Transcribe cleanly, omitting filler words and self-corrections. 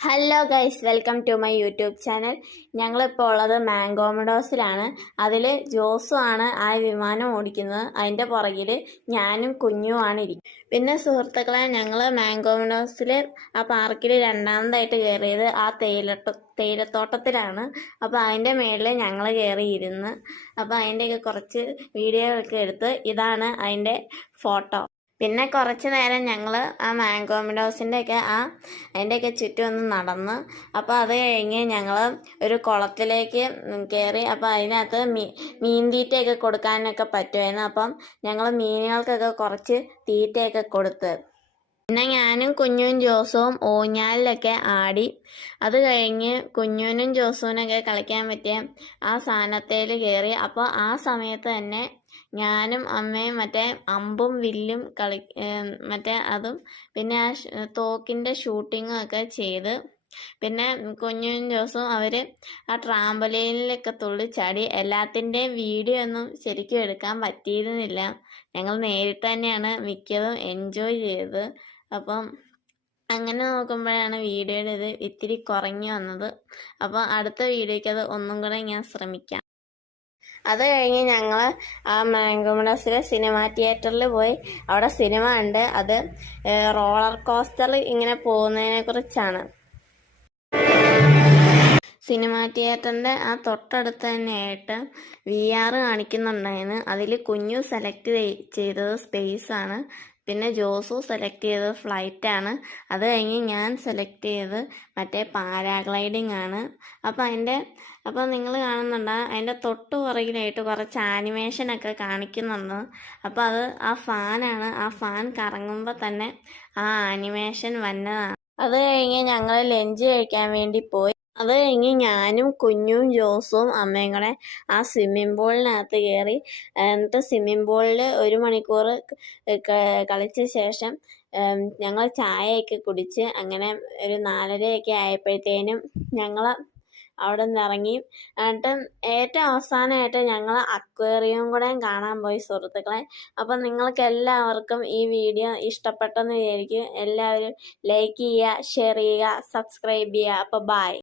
Hello guys, welcome to my YouTube channel. ഞങ്ങളിപ്പോൾ ഉള്ളത് മാംഗോമഡോസിലാണ്. അതിൽ ജോസു ആണ് ആ വിമാനം ഓടിക്കുന്നത്. അതിൻ്റെ പുറകിൽ ഞാനും കുഞ്ഞുമാണ് ഇരിക്കുന്നത്. പിന്നെ സുഹൃത്തുക്കളെ, ഞങ്ങൾ മാംഗോമഡോസിൽ ആ പാർക്കിൽ രണ്ടാമതായിട്ട് കയറിയത് ആ തേയിലത്തോട്ടത്തിലാണ്. അപ്പോൾ അതിൻ്റെ മേളിൽ ഞങ്ങൾ കയറിയിരുന്ന് അപ്പോൾ അതിൻ്റെയൊക്കെ കുറച്ച് വീഡിയോ ഒക്കെ എടുത്ത് ഇതാണ് അതിൻ്റെ ഫോട്ടോ. പിന്നെ കുറച്ച് നേരം ഞങ്ങൾ ആ മാംഗോമഡോസിൻ്റെ ഒക്കെ അതിൻ്റെയൊക്കെ ചുറ്റും ഒന്ന് നടന്ന്. അപ്പോൾ അത് കഴിഞ്ഞ് ഞങ്ങൾ ഒരു കുളത്തിലേക്ക് കയറി. അപ്പോൾ അതിനകത്ത് മീൻ തീറ്റയൊക്കെ കൊടുക്കാനൊക്കെ പറ്റുമായിരുന്നു. അപ്പം ഞങ്ങൾ മീനുകൾക്കൊക്കെ കുറച്ച് തീറ്റയൊക്കെ കൊടുത്ത്. പിന്നെ ഞാനും കുഞ്ഞും ജോസും ഊഞ്ഞാലിലൊക്കെ ആടി. അത് കഴിഞ്ഞ് കുഞ്ഞുനും ജോസുവിനൊക്കെ കളിക്കാൻ പറ്റിയ ആ സാധനത്തേൽ കയറി. അപ്പോൾ ആ സമയത്ത് തന്നെ ഞാനും അമ്മയും മറ്റേ അമ്പും വില്ലും മറ്റേ അതും പിന്നെ ആ തോക്കിൻ്റെ ഷൂട്ടിങ്ങും ഒക്കെ ചെയ്ത്. പിന്നെ കുഞ്ഞും ജോസും അവർ ആ ട്രാമ്പലീനിലൊക്കെ തുള്ളിച്ചാടി. എല്ലാത്തിൻ്റെയും വീഡിയോ ഒന്നും ശരിക്കും എടുക്കാൻ പറ്റിയിരുന്നില്ല. ഞങ്ങൾ നേരിട്ട് തന്നെയാണ് മിക്കതും എൻജോയ് ചെയ്തത്. അപ്പം അങ്ങനെ നോക്കുമ്പോഴാണ് വീഡിയോയുടെ ഇത് ഇത്തിരി കുറഞ്ഞു വന്നത്. അപ്പോൾ അടുത്ത വീഡിയോയ്ക്ക് അത് ഒന്നും കൂടെ ഞാൻ ശ്രമിക്കാം. അത് കഴിഞ്ഞ് ഞങ്ങൾ ആ മാംഗോമഡോസിലെ സിനിമ തിയേറ്ററിൽ പോയി. അവിടെ സിനിമ ഉണ്ട്. അത് റോളർ കോസ്റ്റർ ഇങ്ങനെ പോകുന്നതിനെ കുറിച്ചാണ്. സിനിമ തിയേറ്ററിൻ്റെ ആ തൊട്ടടുത്ത് തന്നെയായിട്ട് VR കാണിക്കുന്നുണ്ടായിരുന്നു. അതിൽ കുഞ്ഞു സെലക്ട് ചെയ്തത് സ്പേസാണ്. പിന്നെ ജോസു സെലക്ട് ചെയ്തത് ഫ്ലൈറ്റാണ്. അത് കഴിഞ്ഞ് ഞാൻ സെലക്ട് ചെയ്തത് മറ്റേ പാരാഗ്ലൈഡിങ് ആണ്. അപ്പോൾ നിങ്ങൾ കാണുന്നുണ്ട് അതിൻ്റെ തൊട്ട് പുറകിലായിട്ട് കുറച്ച് ആനിമേഷനൊക്കെ കാണിക്കുന്നുണ്ട്. അപ്പോൾ അത് ആ ഫാനാണ്. ആ ഫാൻ കറങ്ങുമ്പോൾ തന്നെ ആ ആനിമേഷൻ വന്നതാണ്. അത് കഴിഞ്ഞ് ഞങ്ങൾ ലഞ്ച് കഴിക്കാൻ വേണ്ടി പോയി. അത് കഴിഞ്ഞ് ഞാനും കുഞ്ഞും ജോസും അമ്മയും കൂടെ ആ സ്വിമ്മിംഗ് പൂളിനകത്ത് കയറി. എന്നിട്ട് സ്വിമ്മിംഗ് പൂളിൽ 1 മണിക്കൂർ കളിച്ച ശേഷം ഞങ്ങൾ ചായയൊക്കെ കുടിച്ച് അങ്ങനെ ഒരു 4:30 ആയപ്പോഴത്തേനും ഞങ്ങൾ അവിടെ നിന്ന് ഇറങ്ങി. എന്നിട്ട് ഏറ്റവും അവസാനമായിട്ട് ഞങ്ങൾ അക്വേറിയം കൂടെ കാണാൻ പോയി സുഹൃത്തുക്കളെ. അപ്പം നിങ്ങൾക്ക് എല്ലാവർക്കും ഈ വീഡിയോ ഇഷ്ടപ്പെട്ടെന്ന് വിചാരിക്കും. എല്ലാവരും ലൈക്ക് ചെയ്യുക, ഷെയർ ചെയ്യുക, സബ്സ്ക്രൈബ് ചെയ്യുക. അപ്പോൾ ബൈ.